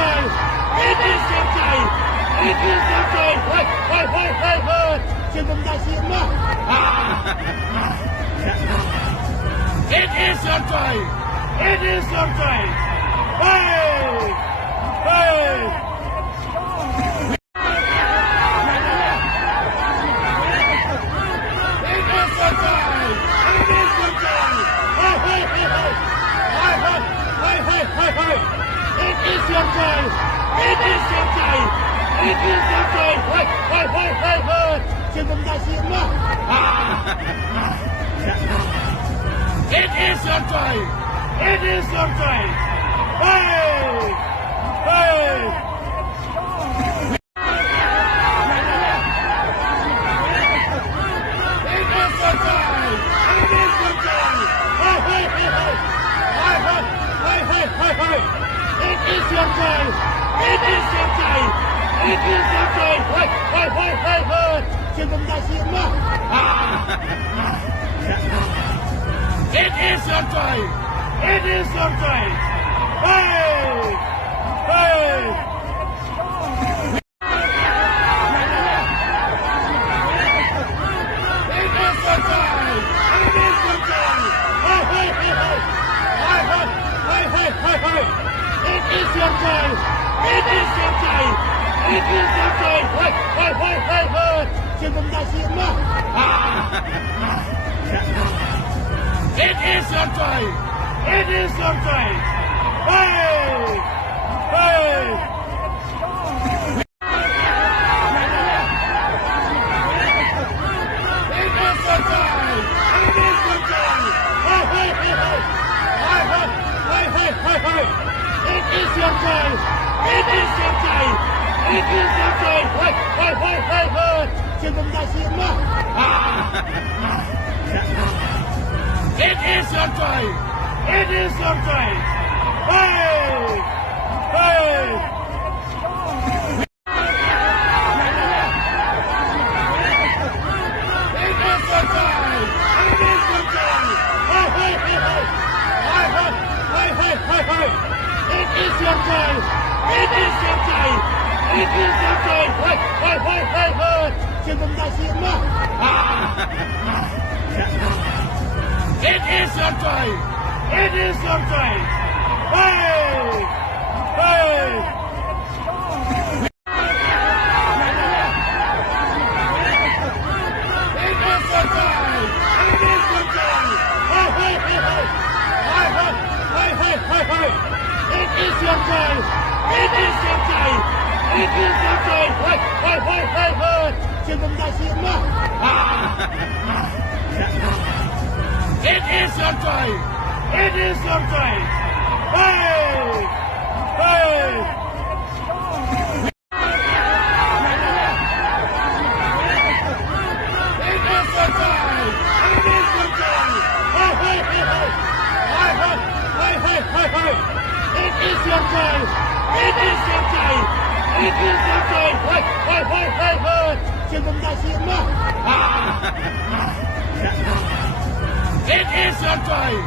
choice. It is your choice. It is your choice. Hey. 请我们大戏吗？It is your choice. It is your choice. Hey. It is your choice. It is your choice. It is your choice. Hey. 请我们大戏吗？It is your choice. It is your choice. Hey. It is your choice. It is your choice. It is your choice. Hey. 请我们大戏吗？It is your choice. It is your choice. Hey. It is your choice. It is your choice. It is your choice. Hey. 请我们大戏吗？It is your choice. It is your choice. Hey. It is your choice. It is your choice. It is your choice. Hey. 请我们大戏吗？It is your choice. It is your choice. Hey. It is your choice. It is your choice. It is your choice. Hey. 请我们大戏吗？It is your choice. It is your choice. Hey. It is your choice. It is your choice. Hey. It is your choice. It is your choice. It is your choice. Hey. 请我们大戏吗？It is your choice. It is your choice. Hey. It is your choice. It is your choice. It is your choice. It is your choice. It is your choice. Hey. 请我们大戏吗？It is your choice.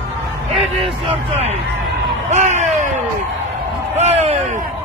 It is your choice. Hey.